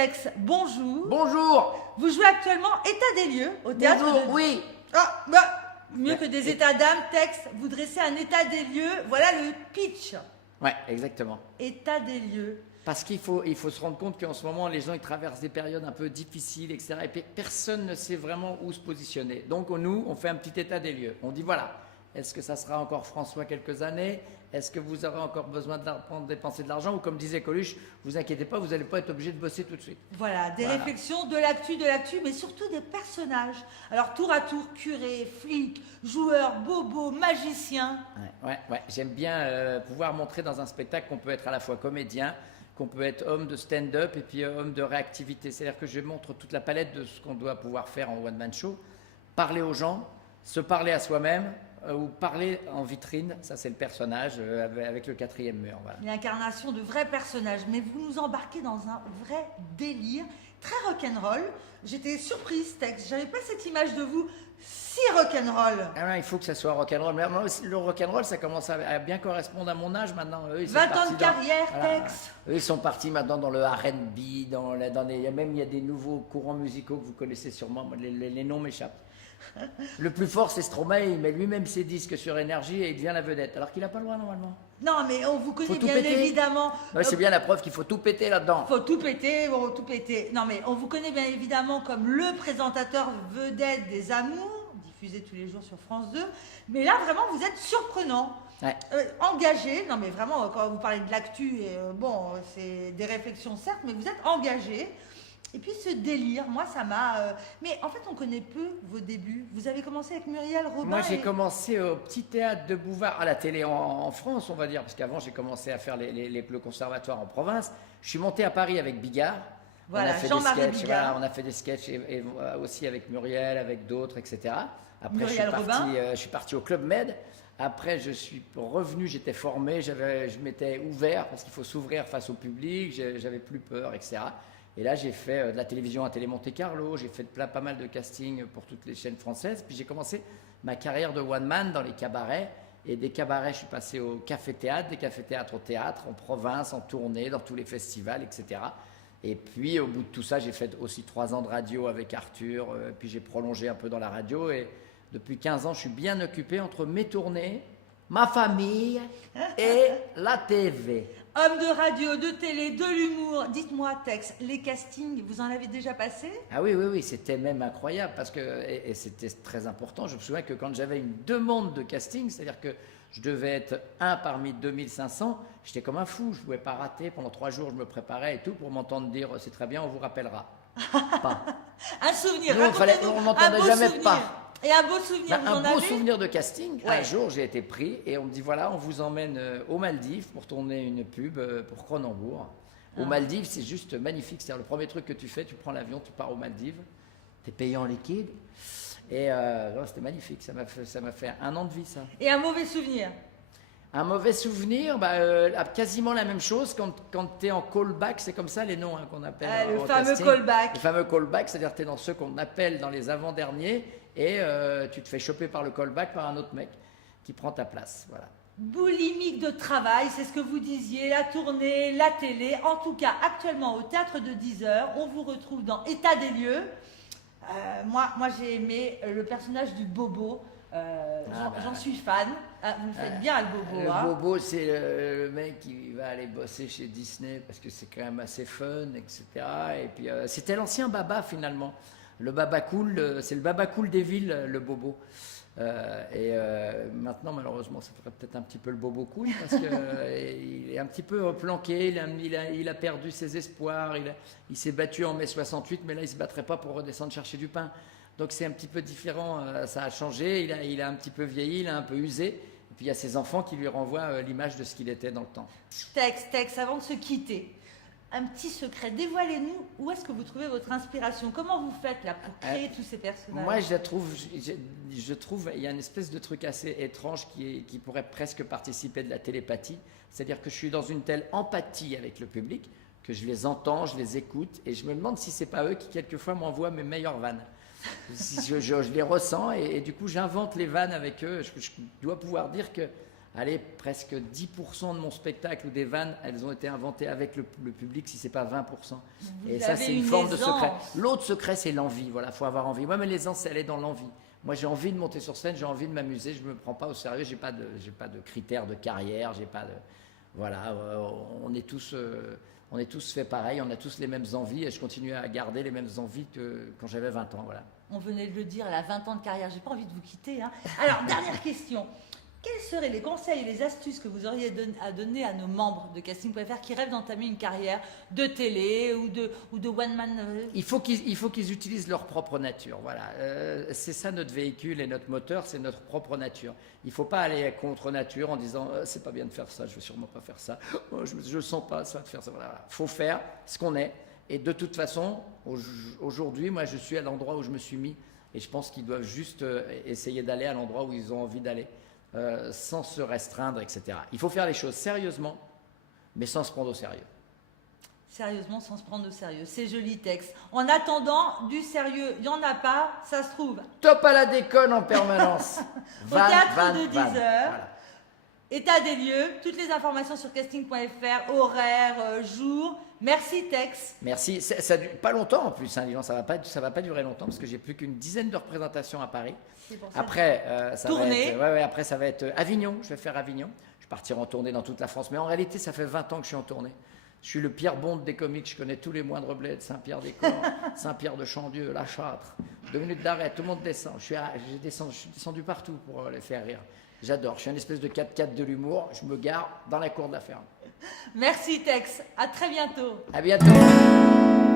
Tex, bonjour. Bonjour. Vous jouez actuellement État des lieux au théâtre Bonjour, de... oui. Ah, bah, mieux que des états d'âme, Tex, vous dressez un état des lieux. Voilà le pitch. Ouais, exactement. État des lieux. Parce qu'il faut se rendre compte qu'en ce moment, les gens ils traversent des périodes un peu difficiles, etc. Et puis, personne ne sait vraiment où se positionner. Donc nous, on fait un petit état des lieux. On dit voilà, est-ce que ça sera encore François quelques années? Est-ce que vous aurez encore besoin de dépenser de l'argent? Ou comme disait Coluche, vous inquiétez pas, vous n'allez pas être obligé de bosser tout de suite. Voilà, des réflexions, de l'actu, mais surtout des personnages. Alors tour à tour, curé, flic, joueur, bobo, magicien. Ouais. J'aime bien pouvoir montrer dans un spectacle qu'on peut être à la fois comédien, qu'on peut être homme de stand-up et puis homme de réactivité. C'est-à-dire que je montre toute la palette de ce qu'on doit pouvoir faire en one-man show. Parler aux gens, se parler à soi-même, ou parler en vitrine, ça c'est le personnage avec le quatrième mur. Voilà. L'incarnation de vrais personnages, mais vous nous embarquez dans un vrai délire, très rock'n'roll. J'étais surprise, Tex, j'avais pas cette image de vous si rock'n'roll. Ah ouais, il faut que ça soit rock'n'roll. Mais le rock'n'roll, ça commence à bien correspondre à mon âge maintenant. Eux, 20 ans de carrière, Tex. Eux, ils sont partis maintenant dans le R&B, même il y a des nouveaux courants musicaux que vous connaissez sûrement, les noms m'échappent. Le plus fort, c'est Stromae, il met lui-même ses disques sur Énergie et il devient la vedette, alors qu'il n'a pas le droit normalement. Non, mais on vous connaît bien péter. évidemment. Ouais, c'est bien la preuve qu'il faut tout péter là-dedans. Faut tout péter, bon, tout péter. Non, mais on vous connaît bien évidemment comme le présentateur vedette des Amours, diffusé tous les jours sur France 2. Mais là, vraiment, vous êtes surprenant. Ouais. Engagé, non mais vraiment, quand vous parlez de l'actu, bon, c'est des réflexions certes, mais vous êtes engagé. Et puis ce délire, moi ça m'a... Mais en fait on connaît peu vos débuts. Vous avez commencé avec Muriel Robin. Moi j'ai commencé au petit théâtre de Bouvard, à la télé en France on va dire, parce qu'avant j'ai commencé à faire le conservatoire en province. Je suis monté à Paris avec Bigard. Voilà, on a fait Jean-Marie des sketchs, Bigard. voilà, on a fait des sketchs et aussi avec Muriel, avec d'autres, etc. Après Muriel je suis parti au Club Med. Après, je suis revenu, j'étais formé, je m'étais ouvert parce qu'il faut s'ouvrir face au public, j'avais plus peur, etc. Et là, j'ai fait de la télévision à Télé Monte Carlo, j'ai fait pas mal de casting pour toutes les chaînes françaises. Puis j'ai commencé ma carrière de one man dans les cabarets. Et des cabarets, je suis passé au café-théâtre, des cafés-théâtres au théâtre, en province, en tournée, dans tous les festivals, etc. Et puis, au bout de tout ça, j'ai fait aussi 3 ans de radio avec Arthur. Puis j'ai prolongé un peu dans la radio. Et depuis 15 ans, je suis bien occupé entre mes tournées, ma famille et la TV. Homme de radio, de télé, de l'humour. Dites-moi, Tex, les castings, vous en avez déjà passé? Ah oui, c'était même incroyable parce que, et c'était très important. Je me souviens que quand j'avais une demande de casting, c'est-à-dire que je devais être un parmi 2500, j'étais comme un fou. Je ne pouvais pas rater. Pendant 3 jours, je me préparais et tout pour m'entendre dire c'est très bien, on vous rappellera. Pas. Un souvenir, Nous, on n'entendait jamais souvenir. pas. Et un beau souvenir, vous en Un beau avez? souvenir de casting. Ouais. Un jour, j'ai été pris et on me dit voilà, on vous emmène aux Maldives pour tourner une pub pour Cronenbourg. Aux Maldives, c'est juste magnifique. C'est-à-dire, le premier truc que tu fais, tu prends l'avion, tu pars aux Maldives, tu es payé en liquide. Et c'était magnifique. Ça m'a fait 1 an de vie, ça. Et un mauvais souvenir? Un mauvais souvenir, quasiment la même chose quand tu es en callback, c'est comme ça les noms qu'on appelle. Le en fameux casting. callback. Le fameux callback, c'est-à-dire que tu es dans ceux qu'on appelle dans les avant-derniers et tu te fais choper par le callback par un autre mec qui prend ta place. Voilà. Boulimique de travail, c'est ce que vous disiez, la tournée, la télé. En tout cas, actuellement au théâtre de 10h, on vous retrouve dans État des lieux. Moi j'ai aimé le personnage du Bobo. J'en suis fan. Vous le faites bien, le Bobo. Le Bobo, c'est le mec qui va aller bosser chez Disney parce que c'est quand même assez fun, etc. Et puis c'était l'ancien Baba finalement. Le Baba cool, c'est le Baba cool des villes, le Bobo. Maintenant, malheureusement, ça ferait peut-être un petit peu le Bobo cool parce qu'il est un petit peu planqué, il a perdu ses espoirs, il s'est battu en mai 68, mais là, il ne se battrait pas pour redescendre chercher du pain. Donc c'est un petit peu différent, ça a changé, il a un petit peu vieilli, il a un peu usé. Et puis il y a ses enfants qui lui renvoient l'image de ce qu'il était dans le temps. Tex, avant de se quitter, un petit secret, dévoilez-nous où est-ce que vous trouvez votre inspiration? Comment vous faites là pour créer tous ces personnages? Moi je trouve, il y a une espèce de truc assez étrange qui pourrait presque participer de la télépathie. C'est-à-dire que je suis dans une telle empathie avec le public que je les entends, je les écoute et je me demande si c'est pas eux qui quelquefois m'envoient mes meilleures vannes. Je les ressens et du coup j'invente les vannes avec eux. Je dois pouvoir dire que allez, presque 10% de mon spectacle ou des vannes, elles ont été inventées avec le public, si c'est pas 20%. Et ça, c'est une forme de secret. L'autre secret, c'est l'envie. Voilà, faut avoir envie. Moi, mais l'aisance, elle est dans l'envie. Moi, j'ai envie de monter sur scène, j'ai envie de m'amuser, je me prends pas au sérieux, j'ai pas de critères de carrière, j'ai pas de, voilà, on est tous fait pareil, on a tous les mêmes envies et je continue à garder les mêmes envies que quand j'avais 20 ans, voilà. On venait de le dire, elle a 20 ans de carrière, j'ai pas envie de vous quitter, hein. Alors, dernière question. Quels seraient les conseils et les astuces que vous auriez à donner à nos membres de Casting.fr qui rêvent d'entamer une carrière de télé ou de one-man? Il faut qu'ils utilisent leur propre nature. Voilà. C'est ça notre véhicule et notre moteur, c'est notre propre nature. Il ne faut pas aller contre nature en disant c'est pas bien de faire ça, je ne vais sûrement pas faire ça, oh, je ne sens pas ça de faire ça. Voilà. Il faut faire ce qu'on est. Et de toute façon, aujourd'hui, moi je suis à l'endroit où je me suis mis et je pense qu'ils doivent juste essayer d'aller à l'endroit où ils ont envie d'aller. Sans se restreindre, etc. Il faut faire les choses sérieusement, mais sans se prendre au sérieux. Sérieusement, sans se prendre au sérieux. C'est joli texte. En attendant, du sérieux, il n'y en a pas, ça se trouve. Top à la déconne en permanence. Au théâtre de 10 heures. Voilà. État des lieux, toutes les informations sur casting.fr, horaire, jour. Merci Tex. Merci. Ça dure pas longtemps en plus, hein, Lilian, ça va pas durer longtemps parce que j'ai plus qu'une dizaine de représentations à Paris. Après, après, ça va être Avignon. Je vais faire Avignon. Je vais partir en tournée dans toute la France. Mais en réalité, ça fait 20 ans que je suis en tournée. Je suis le Pierre Bond des comiques. Je connais tous les moindres bleds. Saint-Pierre-des-Corps, Saint-Pierre-de-Chandieu, La Châtre. 2 minutes d'arrêt, tout le monde descend. Je suis descendu partout pour les faire rire. J'adore. Je suis une espèce de 4x4 de l'humour. Je me gare dans la cour de la ferme. Merci Tex. À très bientôt. À bientôt.